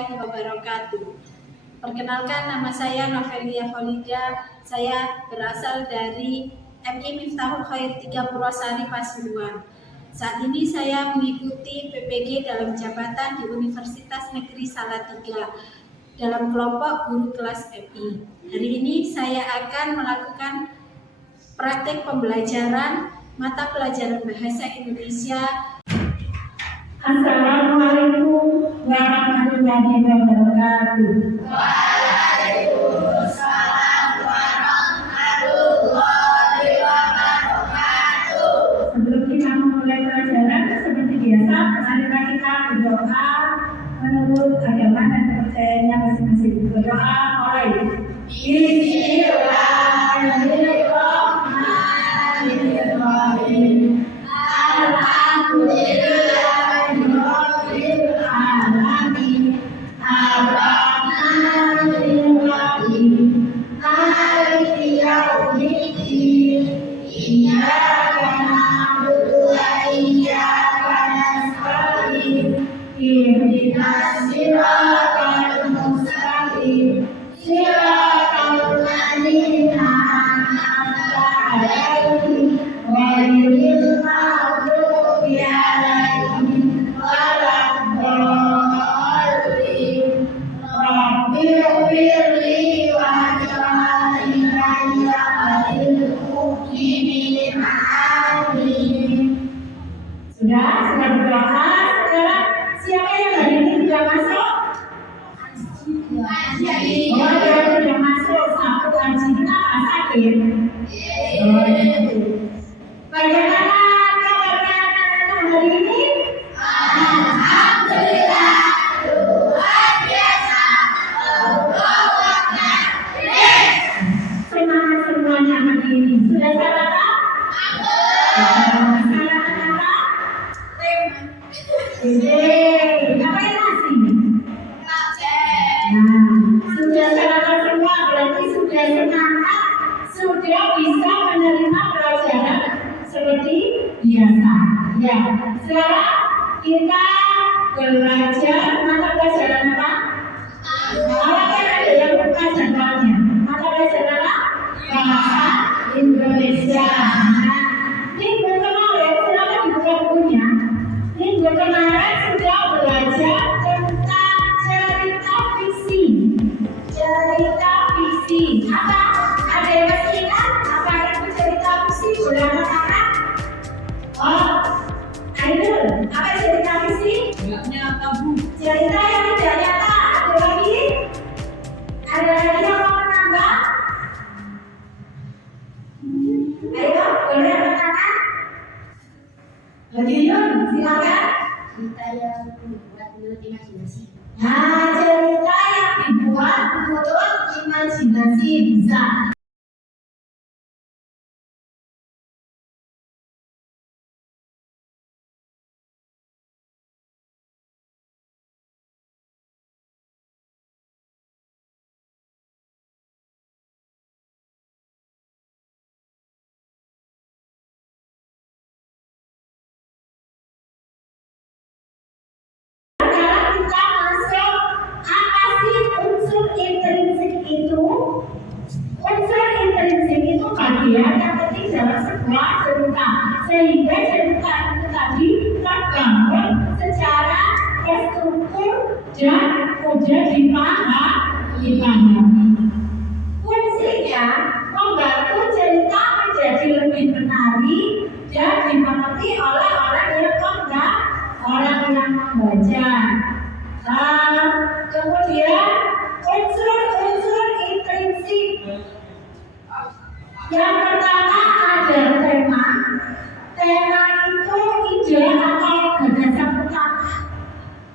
warahmatullahi wabarakatuh. Perkenalkan, nama saya Novelia Kholida. Saya berasal dari MI Miftahul Khair 3 Purwasari Pasuruan. Saat ini saya mengikuti PPG dalam jabatan di Universitas Negeri Salatiga dalam kelompok guru kelas MI. Hari ini saya akan melakukan praktek pembelajaran mata pelajaran Bahasa Indonesia. Assalamualaikum warahmatullahi wabarakatuh. Waalaikumsalam warahmatullahi wabarakatuh. Sebelum kita memulai pelajaran, seperti biasa, marilah kita berdoa menurut agama dan kepercayaannya masing-masing. Berdoa mulai. Bismillahirrahmanirrahim. Alhamdulillah. Sudah berdoa. Sekarang siapa yang hari ini tidak masuk? Oh, yang tidak masuk satu haji. Kenapa sakit? Bagaimana kabarnya anak-anak hari ini? Alhamdulillah, luar biasa. Semangat semuanya hari ini. Sudah sarapan? Apa yang nasi? Nah, sudah sarapan semua, berarti sudah semangat, sudah bisa menerima pelajaran seperti biasa. Ya, sekarang kita belajar mata pelajaran apa? Apakah ada yang buka jadwalnya? Mata pelajaran apa? Bahasa Indonesia. Minggu kemarin, silakan dibuka bukunya. Minggu kemarin sudah belajar tentang cerita visi. Cerita visi. Apa? Ada yang masih ingat? Apa itu cerita visi? Boleh anak-anak? Oh, Ainul. Apa cerita visi? Cerita yang tidak nyata. Ada lagi? Ada lagi yang mau menambah? Ayo, boleh anak-anak? Yun, silakan. Cerita yang dibuat menurut imajinasi. Nah, cerita yang dibuat menurut imajinasi bisa. Unsur intrinsik itu bagian yang penting dalam sebuah cerita, sehingga cerita itu tadi terbangun secara terstruktur dan mudah dipahami. Fungsinya membantu cerita menjadi lebih menarik dan dimengerti oleh orang yang membaca. Kemudian unsur intrinsik. Yang pertama ada tema. Tema itu ide atau gagasan utama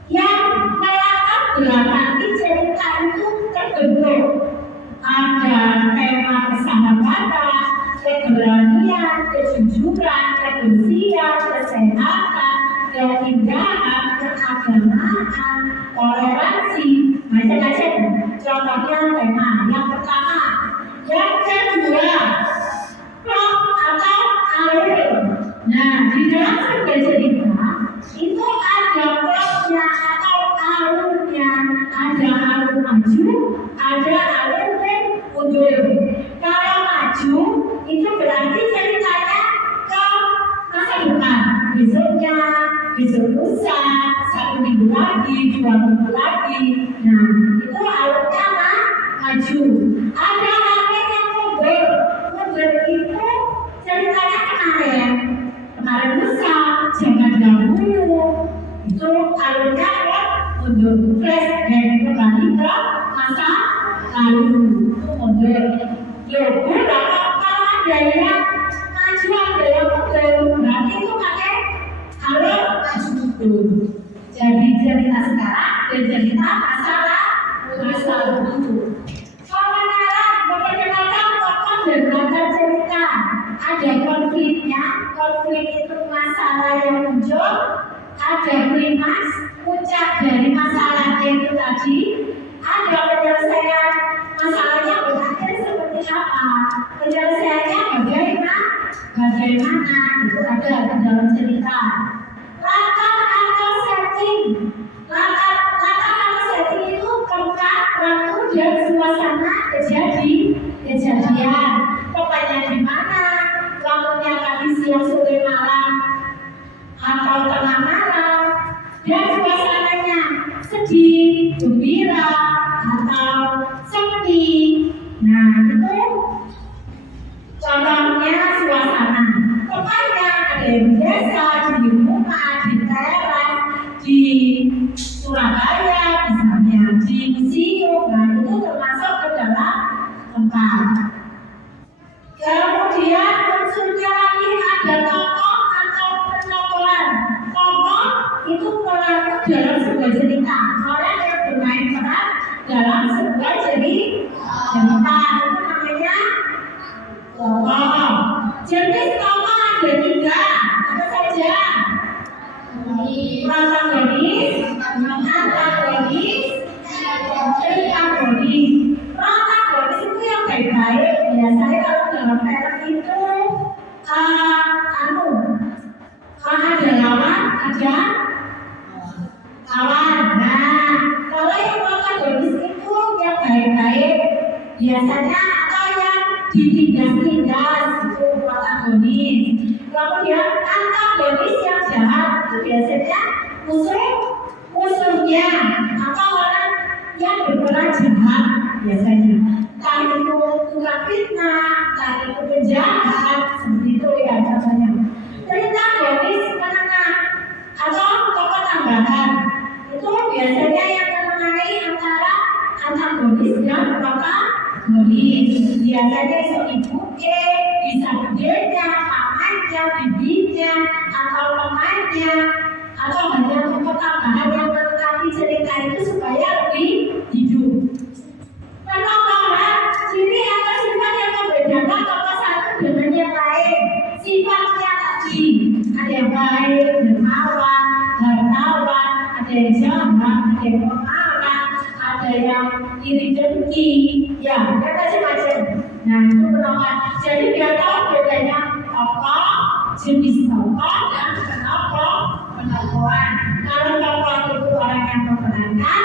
yang melatar belakangi cerita itu terbentuk. Ada tema persahabatan, keberanian, kejujuran, kebersihan, kesehatan, keindahan, keagamaan, toleransi, macam-macam. Contohnya tema yang pertama. Yang kedua, plot atau alur. Nah, di dalam sebuah cerita itu ada plotnya atau alurnya, ada alif dan mundur. Kalau maju itu berarti ceritanya ke masa depan, besoknya, besok lusa, 1 minggu lagi, 2 minggu lagi. Nah, itu alifnya maju. Ada alif yang mundur. Mundur itu ceritanya kemarin lusa, jangan dahulu. Itu alifnya mundur, flashback kembali ke masa lalu. Itu mundur. Logo kalau ada yang maju, ada yang mundur, berarti itu pakai alif maju mundur. Jadi cerita sekarang dan cerita masa lalu. Pengenalan, memperkenalkan tokoh dan latar cerita. Ada konflik itu masalah yang muncul. Ada klimaks, puncak dari masalah itu tadi. Ada penyelesaian masalahnya berakhir seperti apa. Penyelesaiannya bagaimana itu ada di dalam cerita. Latar atau setting. Latar atau setting itu tempat, waktu dan suasana kejadian. Tempatnya di mana? Waktunya pagi, siang, sore, malam, atau tengah malam, dan suasananya sedih, gembira, atau sepi. Nah, itu contohnya suasana. Tempatnya ada di desa, di rumah, di teras, di Surabaya, misalnya di museum. Nah, itu termasuk ke dalam tempat. Kemudian unsurnya lagi ada tokoh atau penokohan. Tokoh itu pelaku dalam sebuah cerita, orang yang bermain peran dalam sebuah cerita. Itu namanya tokoh. Jenis tokoh ada 3, apa saja? Protagonis, antagonis, antagonis. Protagonis itu yang baik-baik. Biasanya kalau dalam film itu ada lawan, ada kawan. Nah, kalau yang protagonis itu yang baik-baik, biasanya atau yang ditindas-tindas itu protagonis. Kemudian antagonis yang jahat itu biasanya musuhnya atau orang yang berperan jahat biasanya. Entah itu tukang fitnah, entah itu penjahat, seperti itu ya contohnya. Cerita antagonis menengah atau tokoh tambahan itu biasanya yang menengahi antara antagonis dan protagonis. Biasanya ibu bisa gedenya, pamannya, bibinya, atau temannya, atau hanya tokoh tambahan yang melengkapi cerita itu supaya lebih hidup. Penokohan, ciri atau sifat yang membedakan tokoh satu dengan yang lain. Sifatnya tadi, ada yang baik, dermawan, hartawan, ada yang jahat, ada yang pemarah, ada yang iri dengki, ya, dan macam-macam. Nah, itu penokohan. Jadi dia tahu bedanya tokoh, jenis tokoh, dan penokohan. Kalau tokoh itu orang yang memerankan,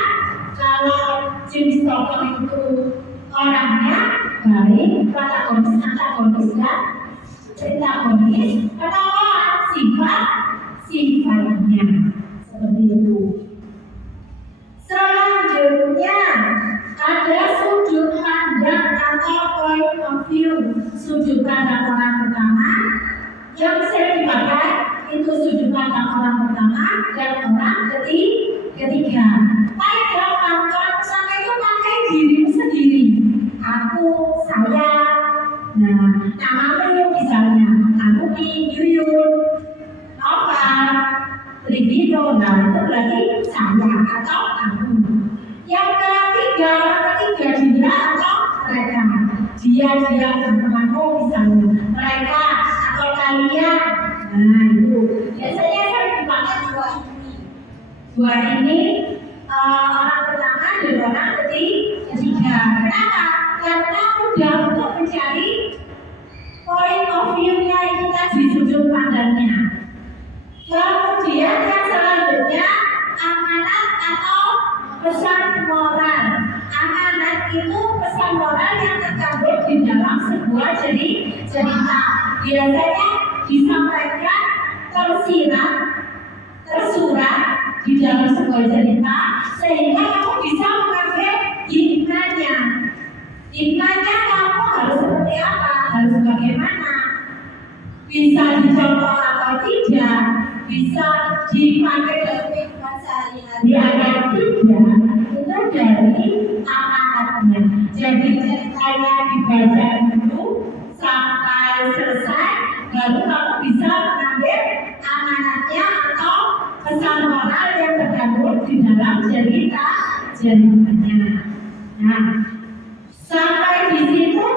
kalau jenis tokoh itu orangnya baik, protagonis, antagonis, dan antagonis. Penokohan sifatnya seperti itu. Selanjutnya ada sudut pandang atau point of view. Sudut pandang orang pertama yang sering dipakai itu sudut pandang orang pertama dan orang ketiga. Paling gampang orang pertama itu pakai dirimu sendiri. Aku, saya. Nah, namamu misalnya, aku nih Yuyun, Nova, Tribino. Nah, itu berarti saya atau aku. Yang ketiga dia atau mereka. Dia teman-temanku misalnya, mereka atau kalian. Nah, itu biasanya sering dipakai dua ini orang pertama dan orang ketiga. Kenapa? Karena mudah untuk mencari point of view-nya itu tadi, sudut pandangnya. Kemudian yang selanjutnya amanat atau pesan moral. Amanat itu pesan moral yang terkandung di dalam sebuah cerita. Biasanya disampaikan tersurat di dalam sebuah cerita sehingga kamu bisa mengambil hikmahnya. Hikmahnya kamu harus seperti apa, harus bagaimana, bisa dicontoh atau tidak, bisa dipakai dalam kehidupan sehari-hari atau tidak, itu dari amanatnya. Jadi ceritanya dibaca dulu sampai selesai, baru kamu bisa mengambil amanatnya atau pesan moral yang terkandung di dalam ceritanya. Nah, sampai di situ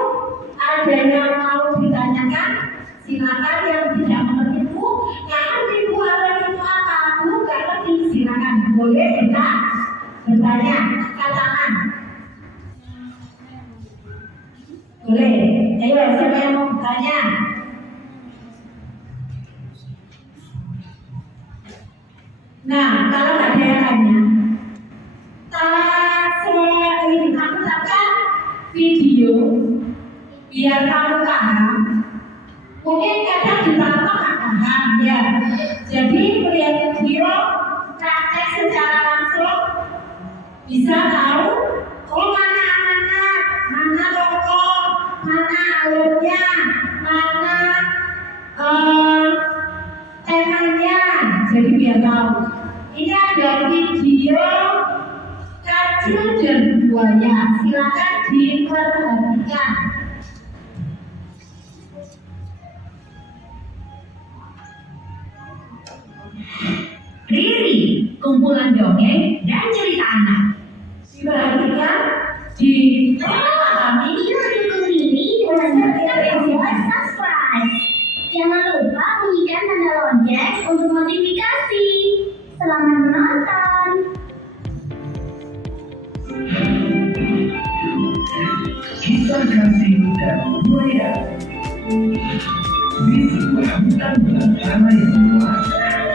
ada yang mau ditanyakan? Silakan yang tidak mengerti Bu. Karena ibu arah itu apa? Bu, gak ngerti, silakan boleh kita bertanya, katakan. Boleh. Ayo, siapa yang mau bertanya? Nah, kalau ada yang tanya, aku takkan video biar kamu paham. Mungkin kadang ditonton nggak paham ya. Jadi melihat video praktek secara langsung bisa tahu oh mana amanat, mana tokoh, mana alurnya, mana temanya. Jadi biar tahu. Ini ada video Kancil dan Buaya. Silakan diperhatikan. Riri, kumpulan dongeng dan cerita anak. Diperhatikan, dipahami. Yuk dukung Riri dengan membuat subscribe. Jangan lupa bunyikan tanda lonceng untuk notifikasi. Selamat menonton. Kisah Kancil dan Buaya. Di sebuah hutan belantara yang luas,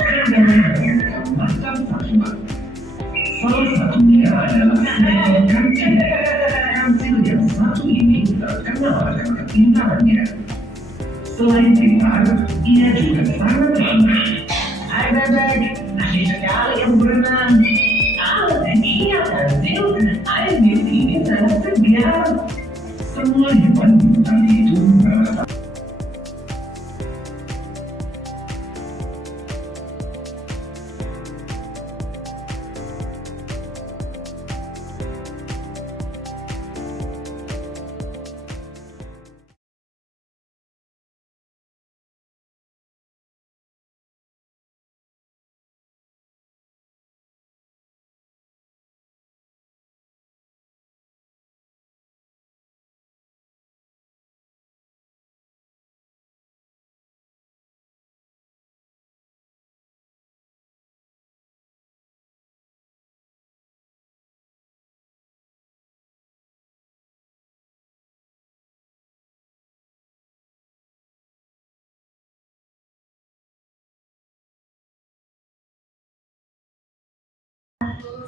ada beberapa macam satwa. Salah satunya adalah seekor kancil. Kancil yang satu ini terkenal dengan kepintarannya. Selain pintar, ia juga sangat ramah. Hai bebek, asik sekali yang berenang. Iya Kancil, air di sini sangat segar. Semua hewan di hutan itu merasa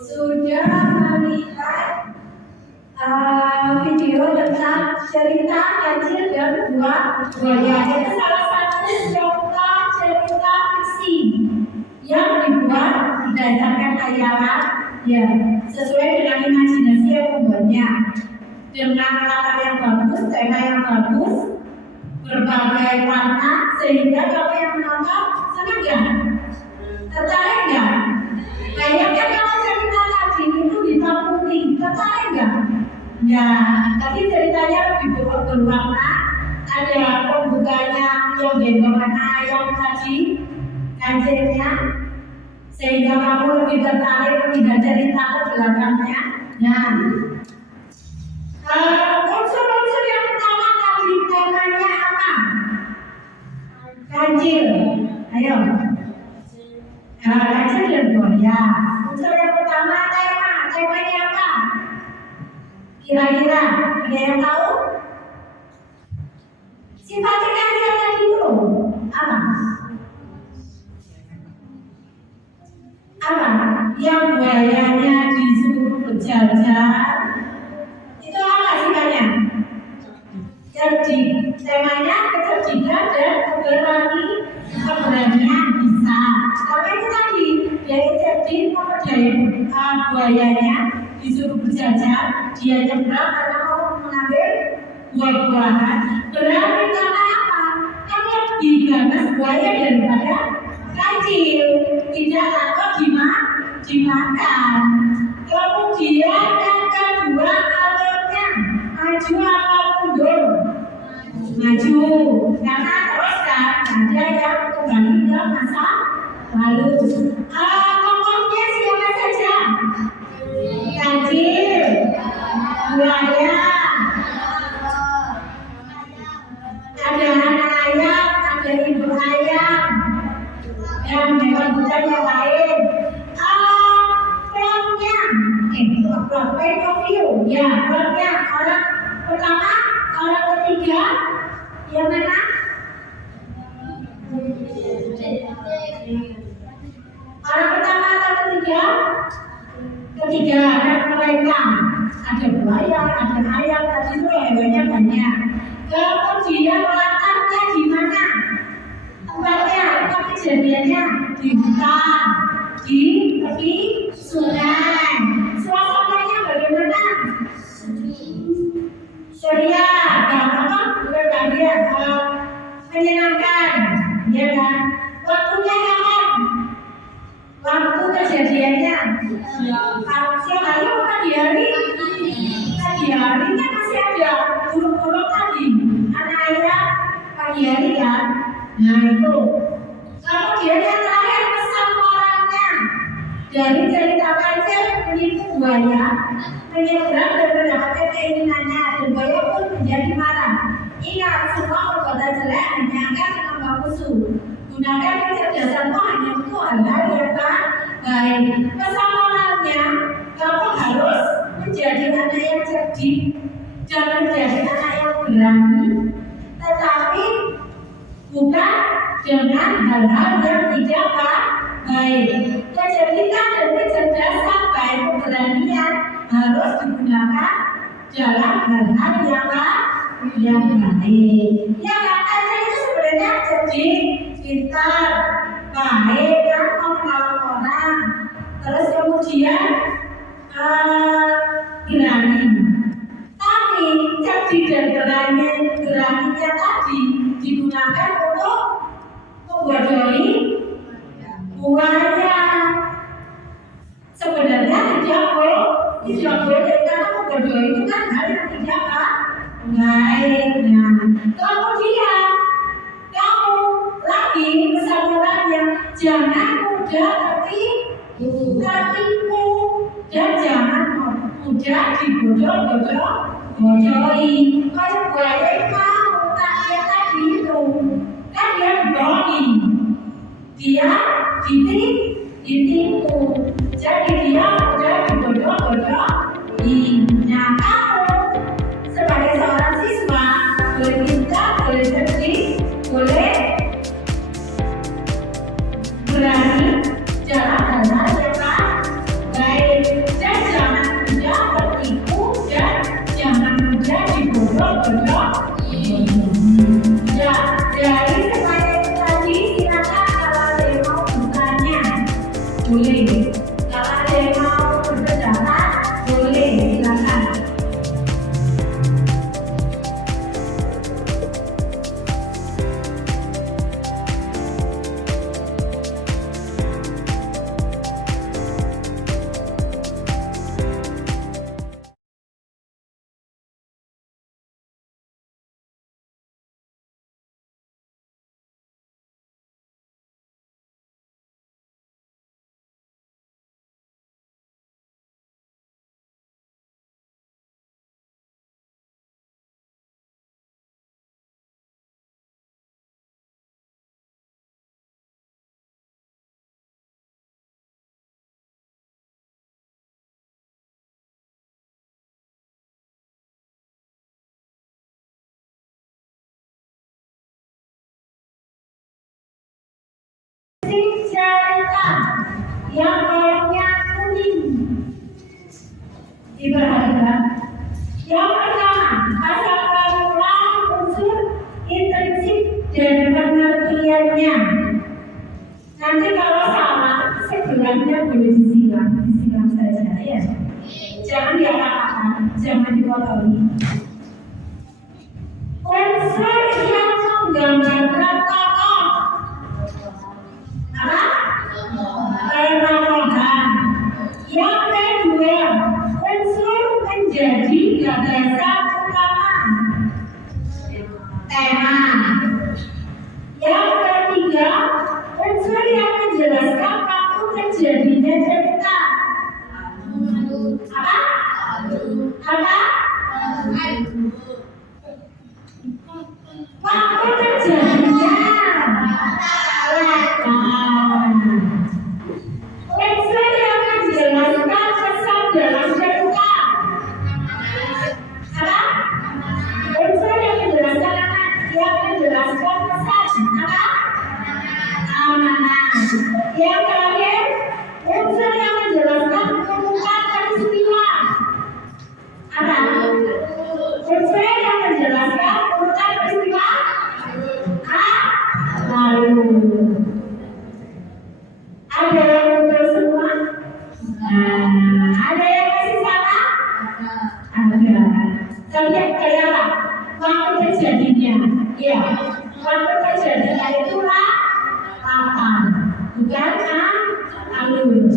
sudah melihat video tentang cerita Kancil dan Buaya. Itu salah satu contoh cerita fiksi yang dibuat berdasarkan khayalan, ya, sesuai dengan imajinasi yang membuatnya, dengan latar yang bagus, tema yang bagus, berbagai warna, sehingga kamu yang menonton senang nggak? Tertarik nggak? Kayaknya kalau cerita tadi itu hitam putih, tertarik nggak? Ya, tapi ceritanya lebih berwarna. Ada pembukanya yang bagaimana yang tadi kancilnya, sehingga kamu lebih tertarik dengan cerita ke belakangnya. Nah, unsur-unsur yang pertama tadi temanya apa? Kancil. Ayo. Kancil dan Buaya. Unsur yang pertama temanya apa? Kira-kira ada yang tahu? Sifatnya Kancil tadi itu apa? Apa? Yang buayanya disuruh berjajar. Itu apa? temanya kecerdikan dan keberanian bisa. Tapi itu tadi dia cerdik memperdaya buayanya, disuruh berjajar, dia nyebrang karena mau mengambil buah-buahan. Berani karena apa? Kan lebih ganas buaya daripada kancil, tidak takut dimakan. Kemudian yang kedua alurnya maju apa mundur? Maju, karena terus kan ada yang kembali ke masa lalu. Tokohnya siapa saja? Kancil, buaya, ada anak ayam, ada ibu ayam, dan hewan hutan yang lain. Point of view, ya, plotnya orang pertama, orang ketiga, yang mana? Orang pertama atau ketiga? Ketiga, dan mereka ada buaya, ada ayam, tadi itu hewannya banyak. Kemudian latarnya di mana? Tempatnya, tempat kejadiannya di hutan, di tepi sungai. Suasananya bagaimana? Ceria, menyenangkan, ya kan? Waktunya kapan? Waktu kejadiannya kalau siang hari atau pagi hari? Pagi hari kan masih ada burung-burung tadi, anak ayam pagi hari kan? Nah itu. Kemudian yang terakhir pesan moralnya dari cerita kancil menipu buaya, menyeberang dan mendapatkan keinginannya, dan buaya pun menjadi marah. Ingat, semua perbuatan jelek hanya akan menambah musuh. Gunakan kecerdasanmu hanya untuk hal-hal yang baik. Pesan moralnya, kamu harus menjadi anak yang cerdik dan menjadi anak yang berani, tetapi bukan dengan hal-hal yang tidak baik. Kecerdikan dan kecerdasan baik keberanian harus digunakan dalam hal-hal yang baik. Yang kata itu sebenarnya cerdik, pintar, baik, kan mau menolong orang. Terus kemudian berani. Tapi cerdik dan beraninya tadi digunakan untuk membodohi buaya. Sebenarnya tidak boleh karena membodohi itu kan hal yang tidak baik. Nah, kemudian kamu lagi kesadarannya jangan mudah tertipu dan jangan mudah dibodoh-bodohi. Kalau buaya mau tak lihat tadi itu kan dia bohongi, dia ditipu, jadi dia mudah dibodoh-bodohi. Nah, kamu sebagai seorang siswa boleh pintar, boleh cerdik, boleh berani dalam hal-hal yang baik, dan jangan mudah tertipu dan jangan mudah dibodoh-bodohi. Ya, dari pertanyaan tadi silakan kalau ada yang mau bertanya boleh, kalau ada yang mau berpendapat boleh, silakan. Cerita yang warnanya kuning diperhatikan. Yang pertama, asal unsur poinnya. Nanti kalau salah, sebelahnya boleh disiram saja ya. Jangan diapa-apakan, jangan dikotori. Unsur yang menggambarkan tokoh apa? Penamaan. Yang kedua, unsur menjadi gagasan utama. Tema. Yang ketiga, unsur yang menjelaskan waktu terjadinya cerita. Apa? Waktu terjadinya unsur yang menjelaskan pesan dalam cerita. Apa? Unsur yang menjelaskan apa? Yang menjelaskan pesan apa? Amanah. Yang terakhir, unsur yang menjelaskan urutan peristiwa. Apa? Unsur yang menjelaskan urutan peristiwa. Lalu ada yang betul semua? Ada yang masih salah? Ada. Tapi kayak apa? Waktu terjadinya, ya. Waktu terjadinya itulah kapan, bukan alur.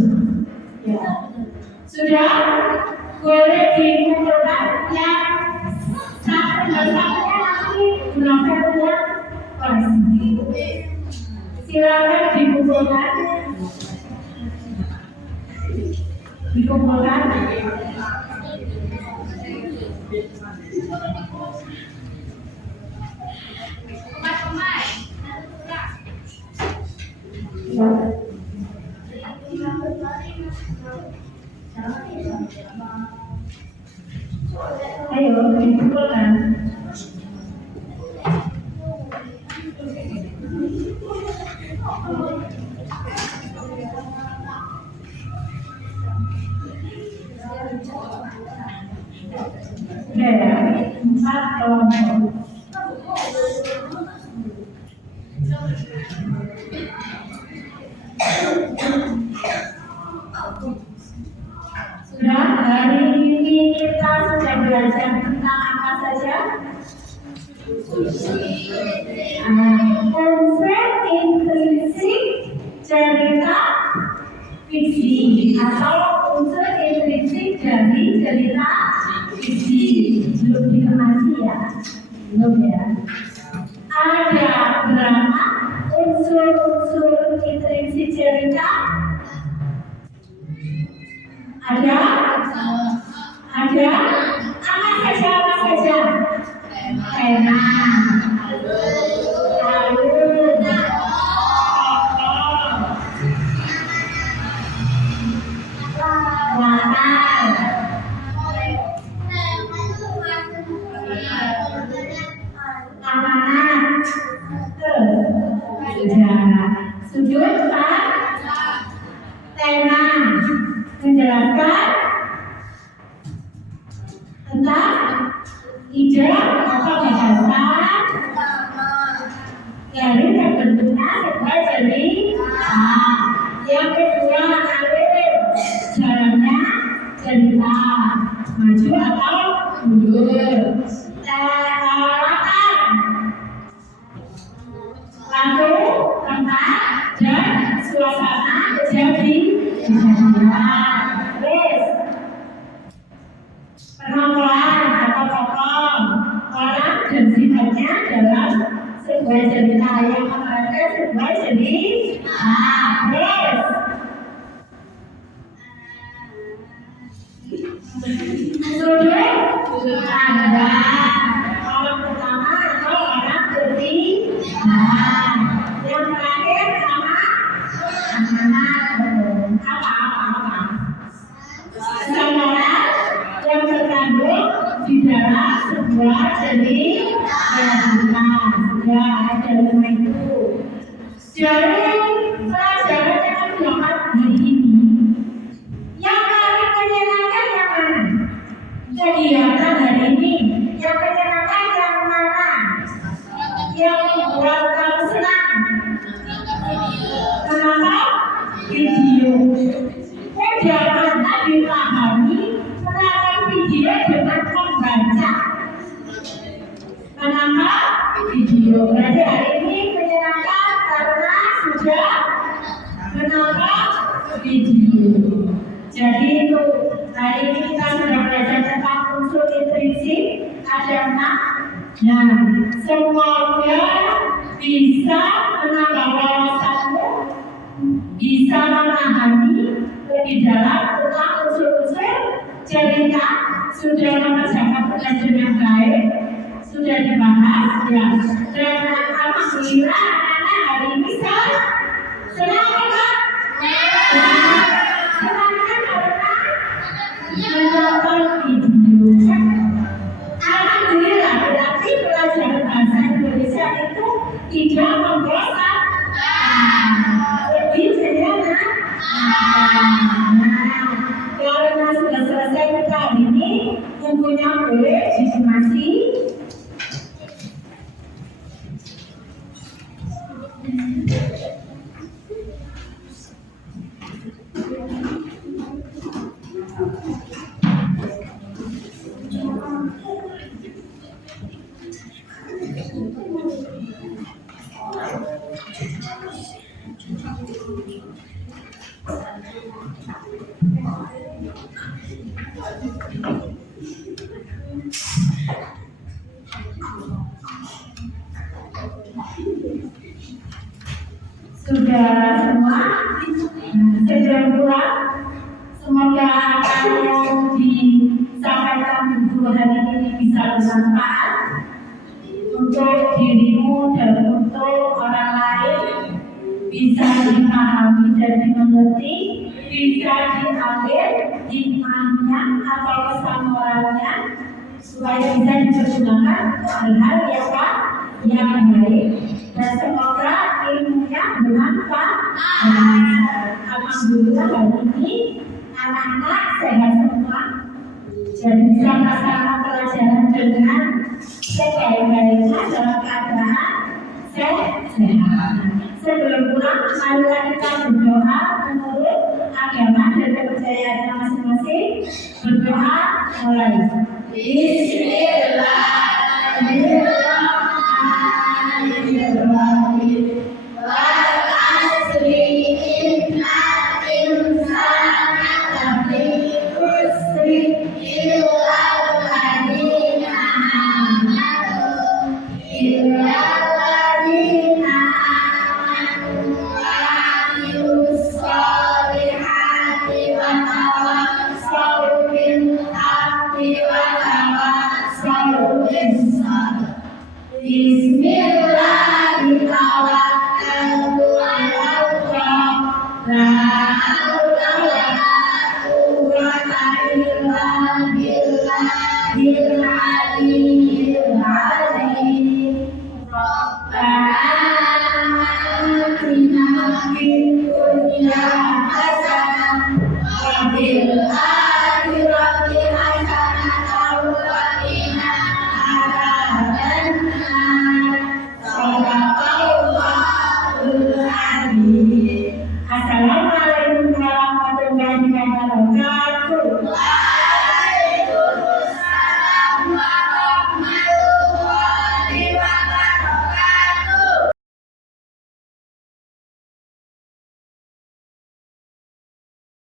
Ya. Sudah boleh dikumpulkan yang satu dan satunya nanti gunakan untuk pasti. Silakan dikumpulkan. Ayo dikumpulkan. Ya, 4 kelompok. Sudah, hari ini kita sudah belajar tentang apa saja? Konsep intrinsik cerita fiksi atau unsur intrinsik dari cerita fiksi. Belum dikenali ya? Belum ya? Ada berapa unsur-unsur intrinsik cerita? Ada? Apa saja? Tema. Alur. Latar. Amanat. Sudut Pak. Tema menjelaskan tentang ide atau gagasan dari terbentuknya sebuah cerita. Yang kedua, alur jalannya cerita maju atau mundur. Latar waktu, tempat, dan suasana kejadian. Penampilan atau tokoh orang dan sifatnya dalam sebuah cerita yang memerankan sebuah cerita. Sudut pandang orang pertama atau orang ketiga. Yang terakhir sama amanat. Apa? Gambaran yang terkandung di dalam sebuah cerita. Ya, ada 5 itu. Dari pelajaran yang didapat hari ini, yang paling menyenangkan yang mana? Kegiatan hari ini yang menyenangkan yang mana? Yang membuat kamu senang? anak-anak. Nah, semoga bisa menambah wawasanmu, bisa memahami lebih dalam tentang unsur-unsur cerita. Sudah mengerjakan pengajian yang baik, sudah dibahas ya. Dan alhamdulillah anak-anak hari ini senang kan? Senang kan karena menonton video. Alhamdulillah berarti pelajaran bahasa Indonesia itu tidak membosankan. Lebih sederhana. Karena sudah selesai kita hari ini, bukunya boleh disimasi. Sudah semua segera pulang. Semoga apa yang disampaikan guru hari ini bisa bermanfaat untuk dirimu dan untuk orang lain, bisa dipahami dan dimengerti, bisa diambil hikmahnya atau kesan moralnya supaya bisa digunakan hal-hal yang baik. Dan semoga ilmunya bermanfaat. Alhamdulillah hari ini anak-anak sehat semua dan bisa melaksanakan pelajaran dengan sebaik-baiknya dalam keadaan sehat. Sebelum pulang, marilah kita berdoa menurut agama dan kepercayaan masing-masing. Berdoa mulai. Bismillahirrahmanirrahim. Bismillah.